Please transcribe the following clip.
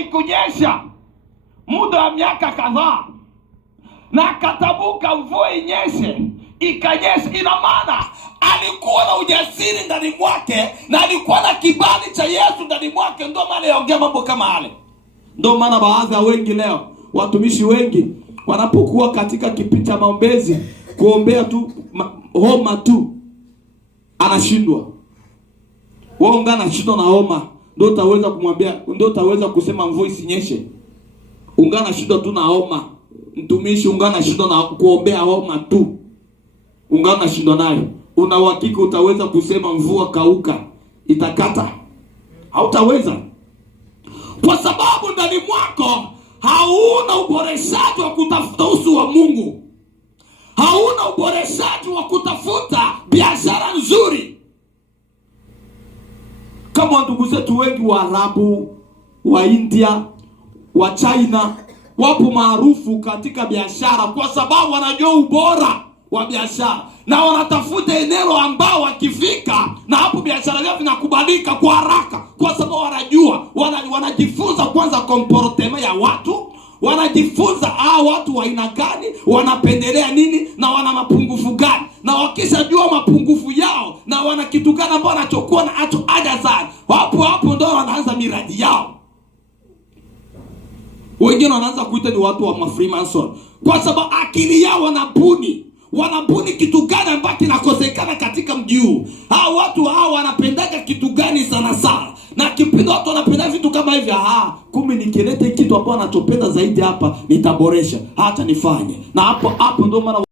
haikunyesha muda wa miaka kadhaa, na akatabuka mvua inyeshe, ikanyesha. Ina maana alikuwa na ujasiri ndani mwake, na alikuwa na kibali cha Yesu ndani mwake. Ndio maana yaongea mambo kama yale. Ndio maana baadhi ya wengi leo, watumishi wengi, wanapokuwa katika kipindi cha maombezi, kuombea tu homa tu, anashindwa. Wewe ungana shida na homa, ndio utaweza kumwambia, ndio utaweza kusema mvua isinyeshe? Ungana shida tu na homa. Mtumishi, ungana shida na kuombea homa tu, ungana shida nayo, una uhakika utaweza kusema mvua kauka itakata? Hautaweza, kwa sababu ndani mwako hauna uboreshaji wa kutafuta uso wa Mungu. Hauna uboreshaji wa kutafuta biashara nzuri. Kama ndugu zetu wengi wa Arabu, wa India, wa China, wapo maarufu katika biashara kwa sababu wanajua ubora wa biashara, na wanatafuta eneo ambao wakifika na hapo biashara yao inakubalika kwa haraka, kwa sababu wanajua, wanajifunza kwanza comportement ya watu, wanajifunza watu wa aina gani, wanapendelea nini, na wana mapungufu gani, na wakishajua mapungufu yao na wana kitu gani ambao wanachokuwa na haja sana, hapo ndio wanaanza miradi yao. Wengine wanaanza kuita ni watu wa Freemason, kwa sababu akili yao wanabuni kitu gani ambacho kinakosekana katika mji huu. Watu wanapendaga kitu gani sana sana, na kipindi watu wanapenda vitu kama hivi, kumbe nikilete kitu hapo anachopenda zaidi hapa nitaboresha, hata nifanye. Na hapo ndio maana